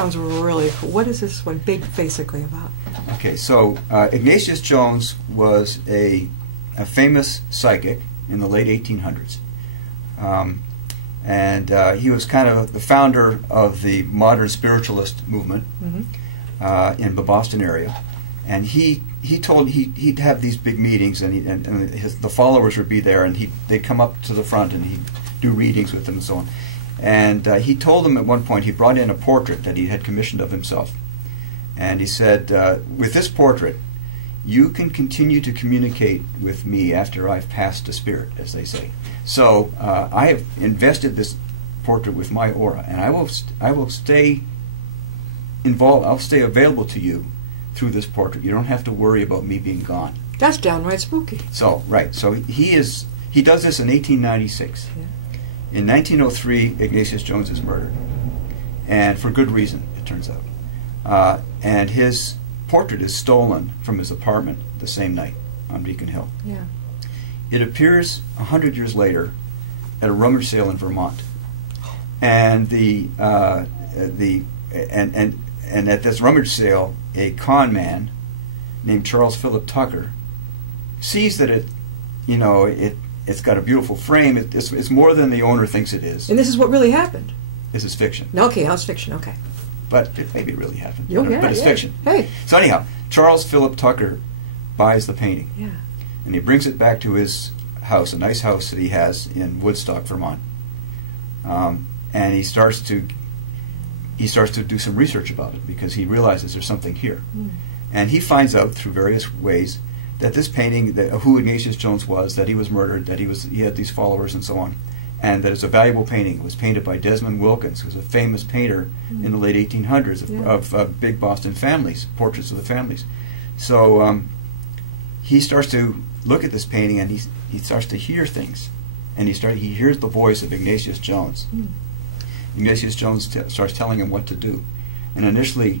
sounds really cool. What is this one basically about? Okay, so Ignatius-Jones was a famous psychic in the late 1800s. He was kind of the founder of the modern spiritualist movement in the Boston area. And he'd have these big meetings, and the followers would be there, and they'd come up to the front, and he'd do readings with them and so on. And he told them at one point, he brought in a portrait that he had commissioned of himself. And he said, with this portrait, you can continue to communicate with me after I've passed to spirit, as they say. So I have invested this portrait with my aura, and I will stay involved. I'll stay available to you through this portrait. You don't have to worry about me being gone. That's downright spooky. So right. So he does this in 1896. Yeah. In 1903, Ignatius-Jones is murdered, and for good reason, it turns out. And his portrait is stolen from his apartment the same night on Beacon Hill. Yeah. It appears 100 years later at a rummage sale in Vermont, and and at this rummage sale, a con man named Charles Philip Tucker sees that it's got a beautiful frame. It's more than the owner thinks it is. And this is what really happened. This is fiction. Okay, it's fiction. Okay. But it maybe really happened. Oh, yeah, but it's fiction. Hey. So anyhow, Charles Philip Tucker buys the painting. Yeah. And he brings it back to his house, a nice house that he has in Woodstock, Vermont. And he starts to do some research about it, because he realizes there's something here. And he finds out through various ways that this painting, who Ignatius-Jones was, that he was murdered, that he had these followers and so on, and that it's a valuable painting. It was painted by Desmond Wilkins, who was a famous painter in the late 1800s of big Boston families, portraits of the families. So he starts to look at this painting, and he starts to hear things, and he hears the voice of Ignatius-Jones. Ignatius-Jones starts telling him what to do, and initially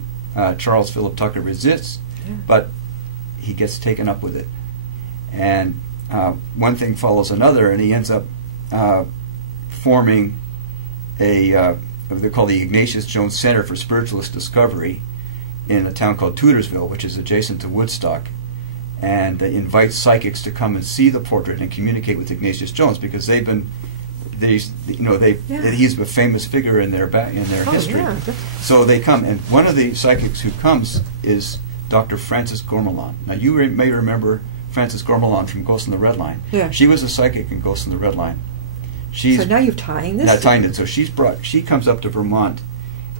Charles Philip Tucker resists, but he gets taken up with it, and one thing follows another, and he ends up forming what they call the Ignatius-Jones Center for Spiritualist Discovery in a town called Tudorville, which is adjacent to Woodstock, and invites psychics to come and see the portrait and communicate with Ignatius-Jones, because he's a famous figure in their history. Yeah. So they come, and one of the psychics who comes is Dr. Frances Gourmillon. Now you may remember Frances Gourmillon from Ghost in the Red Line. Yeah. She was a psychic in Ghost in the Red Line. So now you're tying this? Now tying it. So she comes up to Vermont,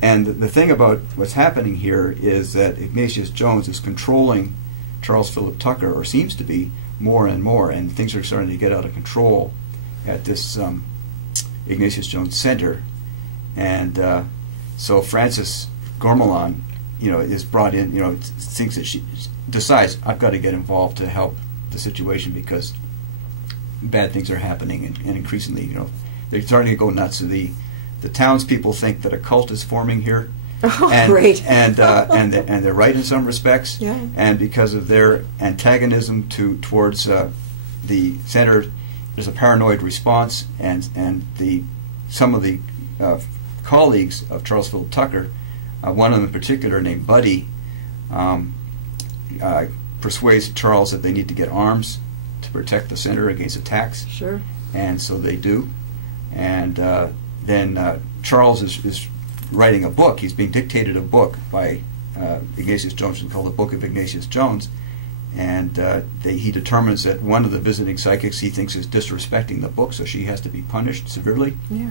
and the thing about what's happening here is that Ignatius-Jones is controlling Charles Philip Tucker, or seems to be, more and more, and things are starting to get out of control at this Ignatius-Jones Center. And so Frances Gourmillon, is brought in, thinks that she decides, I've got to get involved to help the situation, because bad things are happening, and increasingly, they're starting to go nuts. So the townspeople think that a cult is forming here. Oh, and, great. and they're right in some respects. Yeah. And because of their antagonism towards the center, there's a paranoid response, and some of the colleagues of Charles Philip Tucker, one of them in particular named Buddy, persuades Charles that they need to get arms to protect the center against attacks. Sure. And so they do. And then Charles is writing a book. He's being dictated a book by Ignatius-Jones called the Book of Ignatius-Jones. And he determines that one of the visiting psychics he thinks is disrespecting the book, so she has to be punished severely. Yeah.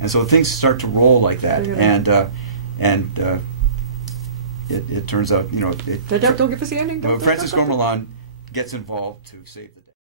And so things start to roll like that. And it turns out, don't give us the ending. Frances Gourmillon gets involved to save the